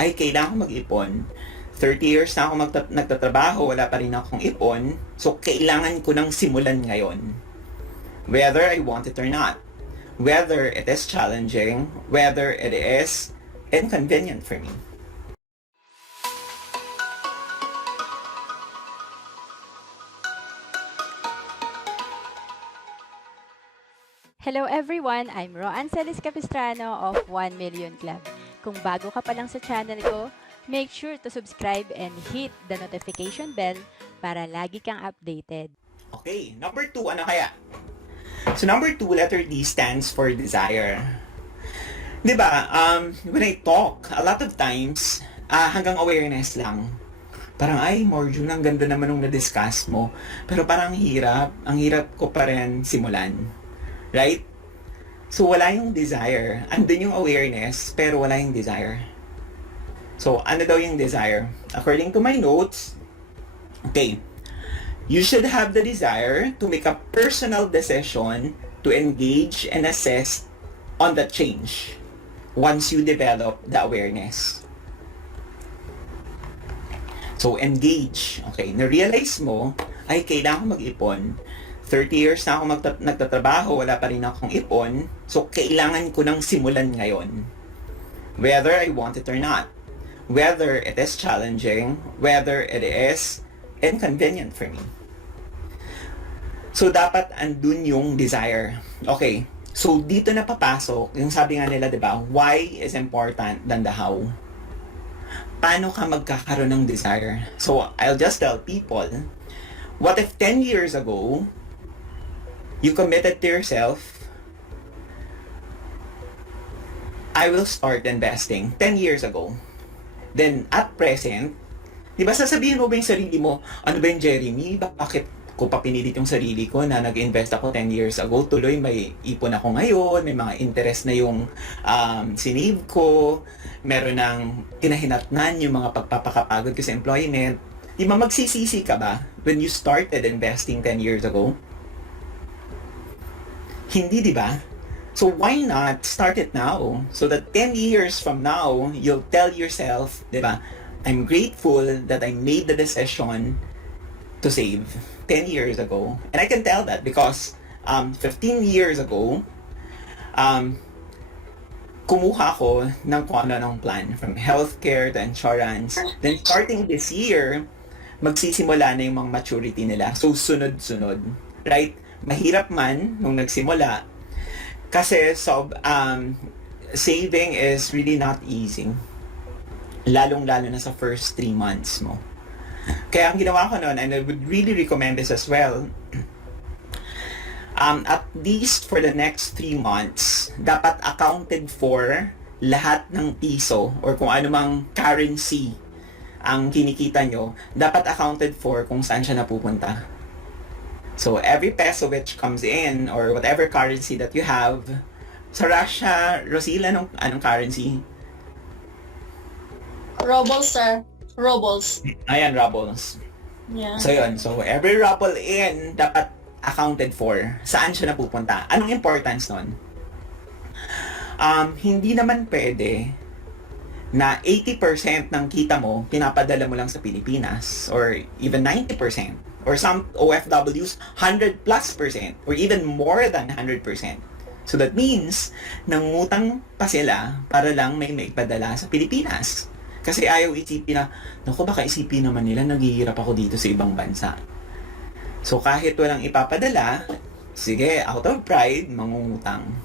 ay kailangan ko mag-ipon. 30 years na ako nagtatrabaho, wala pa rin akong ipon. So, kailangan ko nang simulan ngayon. Whether I want it or not. Whether it is challenging, whether it is inconvenient for me. Hello everyone! I'm Roan Celis Capistrano of 1 Million Club. Kung bago ka pa lang sa channel ko, make sure to subscribe and hit the notification bell para lagi kang updated. Okay, number 2, ano kaya? So number 2, letter D stands for desire. Diba, when I talk, a lot of times, hanggang awareness lang. Parang, ay, Morjun, ang ganda naman nung na-discuss mo. Pero parang ang hirap ko pa rin simulan. Right? So, wala yung desire. Andun yung awareness, pero wala yung desire. So, ano daw yung desire? According to my notes, okay, you should have the desire to make a personal decision to engage and assess on the change once you develop the awareness. So, engage. Okay, na-realize mo, ay, kailangan ko mag-ipon. 30 years na ako nagtatrabaho, wala pa rin akong ipon. So, kailangan ko nang simulan ngayon. Whether I want it or not. Whether it is challenging, whether it is inconvenient for me. So, dapat andun yung desire. Okay, so dito na papasok, yung sabi nga nila, di ba, why is important than the how. Paano ka magkakaroon ng desire? So, I'll just tell people, what if 10 years ago, you committed to yourself, I will start investing 10 years ago. Then, at present, di ba sasabihin mo ba yung sarili mo, ano ba yung Jeremy? Bakit ko pa pinilit yung sarili ko na nag-invest ako 10 years ago? Tuloy, may ipon ako ngayon, may mga interest na yung sinave ko, meron ng kinahinatnan yung mga pagpapakapagod ko sa employment. Di ba magsisisi ka ba when you started investing 10 years ago? Hindi, di ba? So why not start it now? So that 10 years from now, you'll tell yourself, di ba, I'm grateful that I made the decision to save 10 years ago. And I can tell that because 15 years ago, kumuha ko ng kung ano ng plan, from healthcare to insurance. Then starting this year, magsisimula na yung mga maturity nila. So sunod-sunod. Right? Mahirap man nung nagsimula kasi saving is really not easy, lalong-lalo na sa first 3 months mo. Kaya ang ginawa ko noon, and I would really recommend this as well, at least for the next 3 months, dapat accounted for lahat ng piso or kung ano mang currency ang kinikita nyo, dapat accounted for kung saan siya napupunta. So, every peso which comes in, or whatever currency that you have, sa Russia, Rosila, anong currency? Rubles, sir. Rubles. Ayan, rubles. Yeah. So, yun. So, every ruble in, dapat accounted for. Saan siya napupunta? Anong importance nun? Hindi naman pwede na 80% ng kita mo, pinapadala mo lang sa Pilipinas, or even 90%. Or some OFWs, 100+%, or even more than 100%. So that means, nangutang pa sila para lang may maipadala sa Pilipinas. Kasi ayaw isipin na, naku, baka isipin naman nila, naghihirap ako dito sa ibang bansa. So kahit walang ipapadala, sige, out of pride, mangungutang.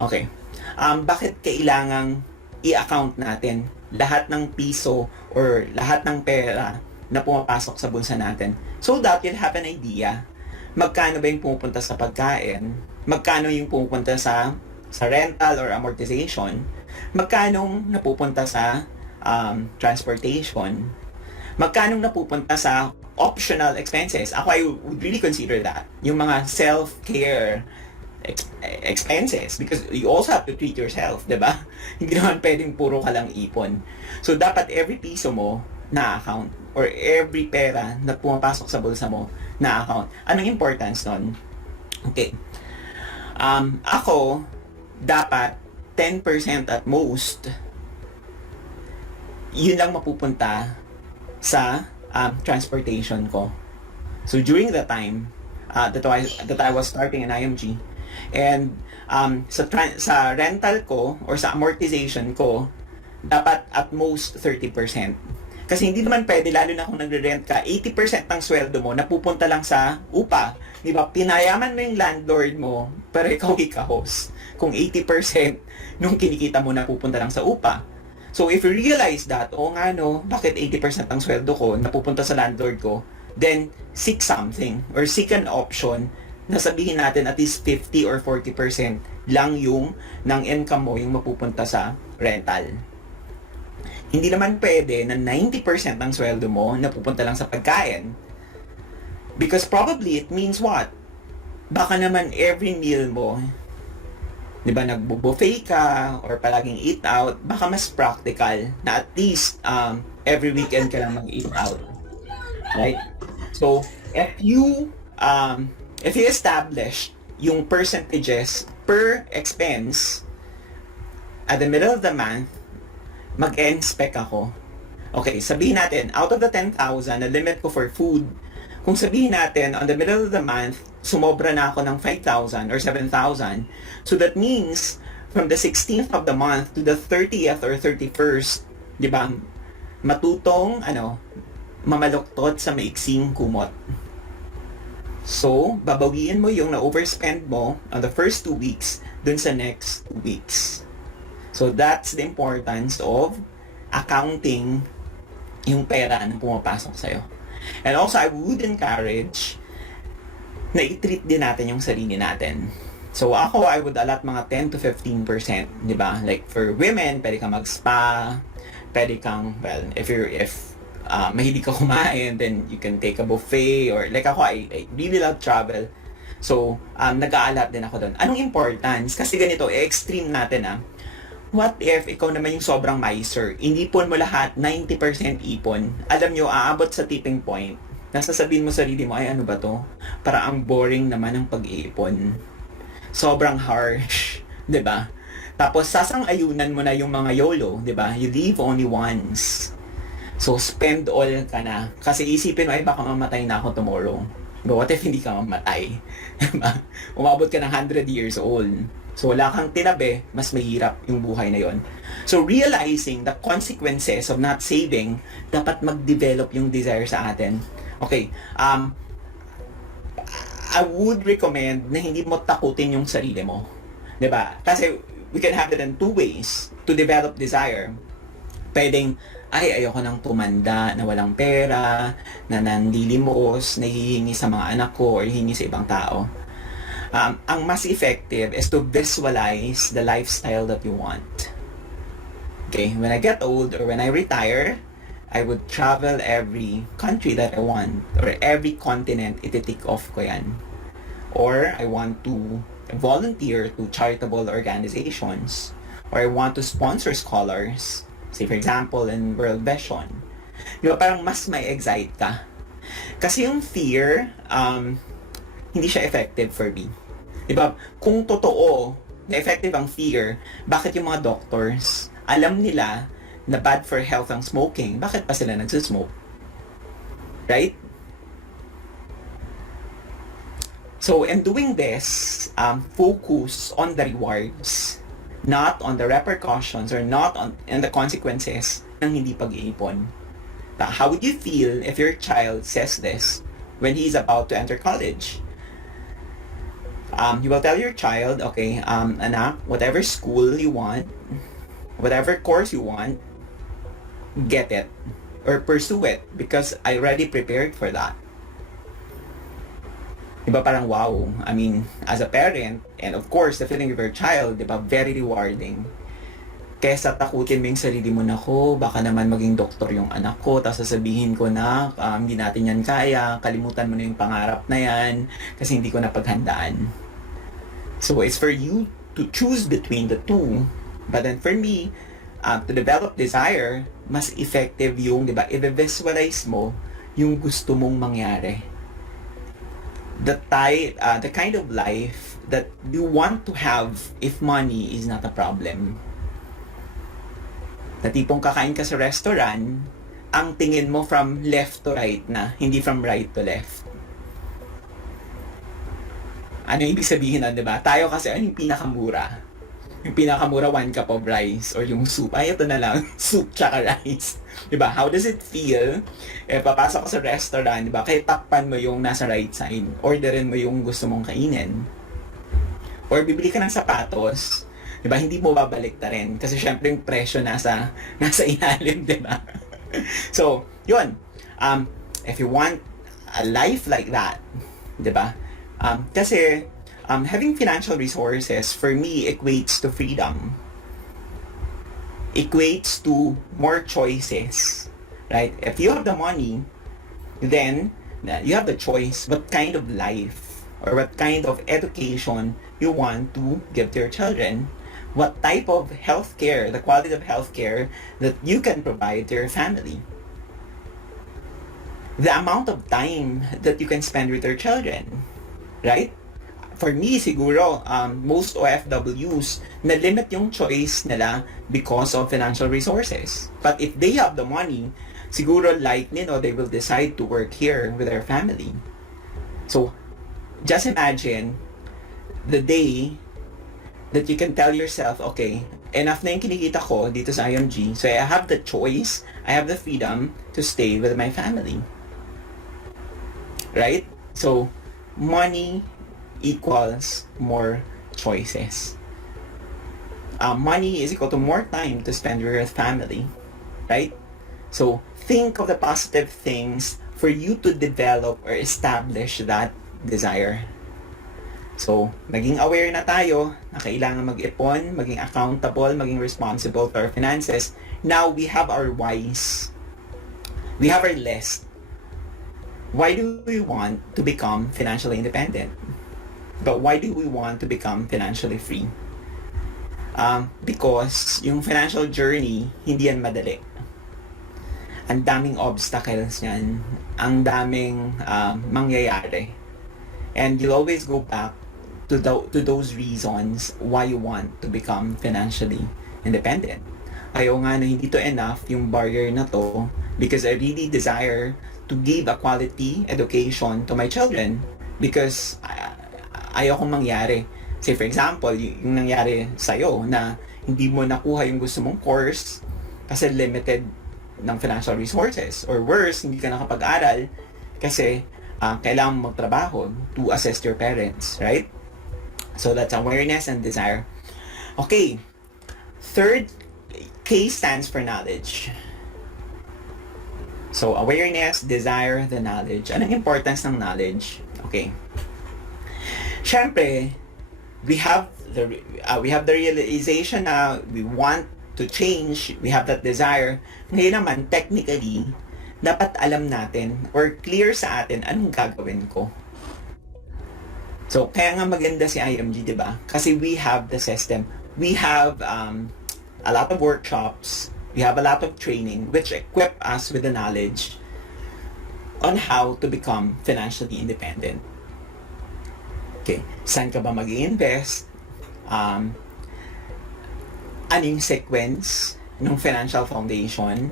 Okay. Bakit kailangang i-account natin lahat ng piso or lahat ng pera na pumapasok sa bulsa natin? So that you'll have an idea, magkano ba yung pumupunta sa pagkain, magkano yung pumupunta sa rental or amortization, magkano napupunta sa transportation, magkano napupunta sa optional expenses. Ako, I would really consider that. Yung mga self-care expenses, because you also have to treat yourself, diba? Hindi naman pwedeng puro ka lang ipon. So, dapat every piso mo na-account, or every pera na pumapasok sa bulsa mo na-account. Anong importance nun? Okay. Ako, dapat 10% at most yun lang mapupunta sa transportation ko. So during the time that I was starting an IMG, and sa rental ko or sa amortization ko, dapat at most 30%. Kasi hindi naman pwede, lalo na kung nagre-rent ka, 80% ng sweldo mo napupunta lang sa upa. Di ba? Pinayaman mo yung landlord mo, pero ikaw ikahos. Kung 80% nung kinikita mo napupunta lang sa upa. So if you realize that, nga no, bakit 80% ng sweldo ko napupunta sa landlord ko, then seek something or seek an option na sabihin natin at least 50 or 40% lang yung ng income mo yung mapupunta sa rental. Hindi naman pwede na 90% ng sweldo mo napupunta lang sa pagkain. Because probably it means what? Baka naman every meal mo, di ba, nagbo-buffet ka or palaging eat out, baka mas practical na at least every weekend ka lang mag-eat out. Right? So, if you establish yung percentages per expense at the middle of the month, mag-inspect ako. Okay, sabihin natin, out of the 10,000 na limit ko for food, kung sabihin natin, on the middle of the month, sumobra na ako ng 5,000 or 7,000. So that means, from the 16th of the month to the 30th or 31st, di ba, matutong, mamaluktot sa maiksing kumot. So, babawiin mo yung na-overspend mo on the first 2 weeks dun sa next 2 weeks. So, that's the importance of accounting yung pera na pumapasok sa'yo. And also, I would encourage na i-treat din natin yung sarili natin. So, ako, I would allot mga 10 to 15%, di ba? Like, for women, pwede kang mag-spa, pwede kang, well, if mahilig ka kumain, then you can take a buffet, or like ako, I really love travel. So, nag-aalat din ako doon. Anong importance? Kasi ganito, extreme natin What if ikaw naman yung sobrang miser? Inipon mo lahat, 90% ipon. Alam nyo, aabot sa tipping point. Nasasabihin mo sarili mo, ay ano ba to? Para ang boring naman ng pag-iipon. Sobrang harsh. 'Di ba? Tapos sasang-ayunan mo na yung mga YOLO. 'Di ba? You live only once. So spend all ka na. Kasi isipin mo, ay baka mamatay na ako tomorrow. But what if hindi ka mamatay? Diba? Umabot ka ng 100 years old. So, wala kang tinabi, mas mahirap yung buhay na yon. So, realizing the consequences of not saving, dapat mag-develop yung desire sa atin. Okay, I would recommend na hindi mo takutin yung sarili mo. 'Di ba? Kasi we can have it in two ways to develop desire. Pwedeng, ay, ayoko nang tumanda, na walang pera, na nanlilimos, nahihingi sa mga anak ko, or hihingi sa ibang tao. Ang mas effective is to visualize the lifestyle that you want. Okay, when I get old or when I retire, I would travel every country that I want, or every continent, iti-tick off ko yan. Or I want to volunteer to charitable organizations, or I want to sponsor scholars, say for example in World Vision. Di ba, parang mas may excite ka. Kasi yung fear, hindi siya effective for me. Diba? Kung totoo na effective ang fear, bakit yung mga doctors, alam nila na bad for health ang smoking, bakit pa sila nagsismoke? Right? So, in doing this, focus on the rewards, not on the repercussions or not on the consequences ng hindi pag-iipon. How would you feel if your child says this when he is about to enter college? You will tell your child, okay, anak, whatever school you want, whatever course you want, get it or pursue it because I already prepared for that. Diba, parang wow. I mean, as a parent, and of course, the feeling of your child, diba, very rewarding. Kesa takutin mo yung sarili mo na baka naman maging doktor yung anak ko, tapos sasabihin ko na, hindi natin yan kaya, kalimutan mo na yung pangarap na yan, kasi hindi ko napaghandaan. So, it's for you to choose between the two. But then for me, to develop desire, mas effective yung, di ba, i-visualize mo yung gusto mong mangyari. The kind of life that you want to have if money is not a problem. Na tipong kakain ka sa restaurant, ang tingin mo from left to right na, hindi from right to left. Ano ibig sabihin nun, diba? Tayo kasi, ano yung pinakamura? Yung pinakamura, 1 cup of rice or yung soup. Ay, ito na lang, soup tsaka rice. Diba? How does it feel? Papasok ka sa restaurant, diba? Kaya takpan mo yung nasa right side. Orderin mo yung gusto mong kainin. Or bibili ka ng sapatos, diba? Hindi mo babalik na rin. Kasi syempre yung presyo nasa ilalim, diba? So, yun. If you want a life like that, diba? Kasi, having financial resources, for me, equates to freedom. Equates to more choices. Right? If you have the money, then you have the choice what kind of life or what kind of education you want to give to your children. What type of healthcare, the quality of healthcare that you can provide to your family. The amount of time that you can spend with your children. Right? For me, siguro, most OFWs, na-limit yung choice nila because of financial resources. But if they have the money, siguro likely, no, they will decide to work here with their family. So, just imagine the day that you can tell yourself, okay, enough na yung kinikita ko dito sa IMG, so I have the choice, I have the freedom to stay with my family. Right? So, money equals more choices. Money is equal to more time to spend with your family. Right? So, think of the positive things for you to develop or establish that desire. So, maging aware na tayo na kailangan mag-ipon, maging accountable, maging responsible to our finances. Now, we have our whys. We have our list. Why do we want to become financially independent? But why do we want to become financially free? Because yung financial journey, hindi yan madali. Ang daming obstacles yan. Ang daming mangyayari. And you'll always go back to those reasons why you want to become financially independent. Ayaw nga na hindi to enough yung barrier na to because I really desire to give a quality education to my children because ayaw kong mangyari. Say for example, yung nangyari sa'yo na hindi mo nakuha yung gusto mong course kasi limited ng financial resources or worse, hindi ka nakapag-aral kasi kailangan mo magtrabaho to assist your parents, right? So that's awareness and desire. Okay. Third, K stands for knowledge. So, awareness, desire, the knowledge. Anong importance ng knowledge? Okay. Siyempre, we have the realization na we want to change, we have that desire. Ngayon naman, technically, dapat alam natin or clear sa atin anong gagawin ko. So, kaya nga maganda si IMG, di ba? Kasi we have the system. We have a lot of workshops. We have a lot of training which equip us with the knowledge on how to become financially independent. Okay, saan ka ba mag-i-invest? Ano yung sequence ng financial foundation?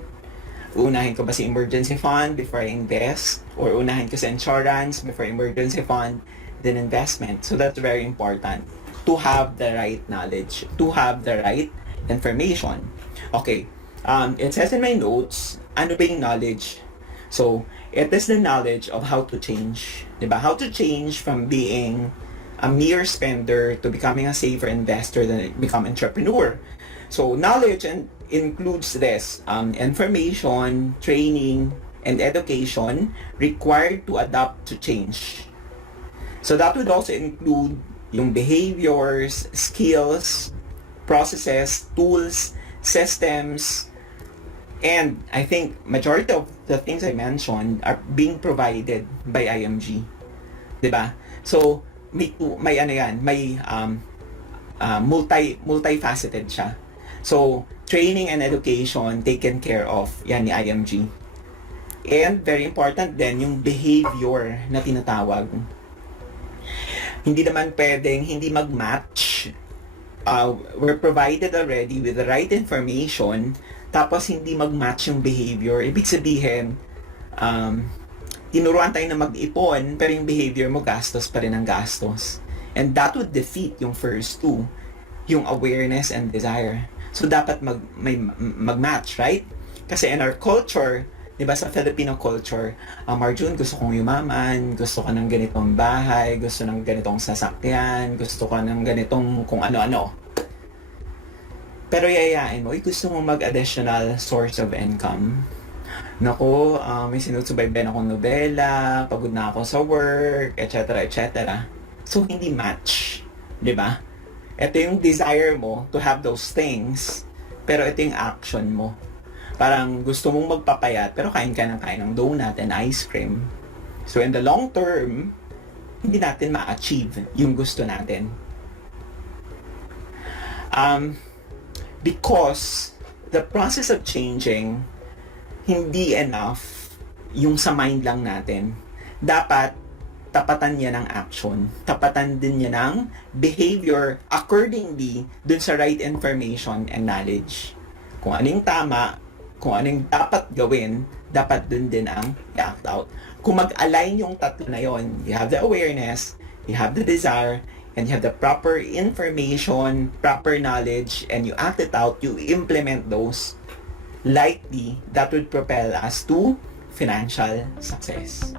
Unahin ko ba si emergency fund before I invest? Or unahin ko sa insurance before emergency fund, then investment? So that's very important to have the right knowledge, to have the right information. Okay, it says in my notes, ano ba yung knowledge? So, it is the knowledge of how to change. Diba? How to change from being a mere spender to becoming a safer investor, then become entrepreneur. So, knowledge includes this, information, training, and education required to adapt to change. So, that would also include yung behaviors, skills, processes, tools, systems, and I think majority of the things I mentioned are being provided by IMG. Diba? So, may ano yan, may multifaceted siya. So, training and education taken care of yan ni IMG. And very important din yung behavior na tinatawag. Hindi naman pwedeng hindi mag-match. We're provided already with the right information, tapos hindi mag-match yung behavior, ibig sabihin, tinuruan tayo na mag-ipon, pero yung behavior mo gastos pa rin ang gastos. And that would defeat yung first two, yung awareness and desire. So, dapat mag-match, right? Kasi in our culture, di ba sa Filipino culture, Marjun, gusto kong yumaman, gusto ko ng ganitong bahay, gusto ng ganitong sasakyan, gusto ko ng ganitong kung ano-ano. Pero yayain mo, gusto mo mag-additional source of income. Naku, may sinusubaybayan akong nobela, pagod na ako sa work, etc. etc. So, hindi match. Di ba? Ito yung desire mo to have those things, pero ito yung action mo. Parang gusto mong magpapayat, pero kain ng donut and ice cream. So, in the long term, hindi natin ma-achieve yung gusto natin. Because the process of changing, hindi enough yung sa mind lang natin. Dapat tapatan niya ng action. Tapatan din niya ng behavior accordingly dun sa right information and knowledge. Kung anong tama, kung anong dapat gawin, dapat dun din ang i-act out. Kung mag-align yung tatlo na yon, you have the awareness, you have the desire, and you have the proper information, proper knowledge, and you act it out, you implement those, likely that would propel us to financial success.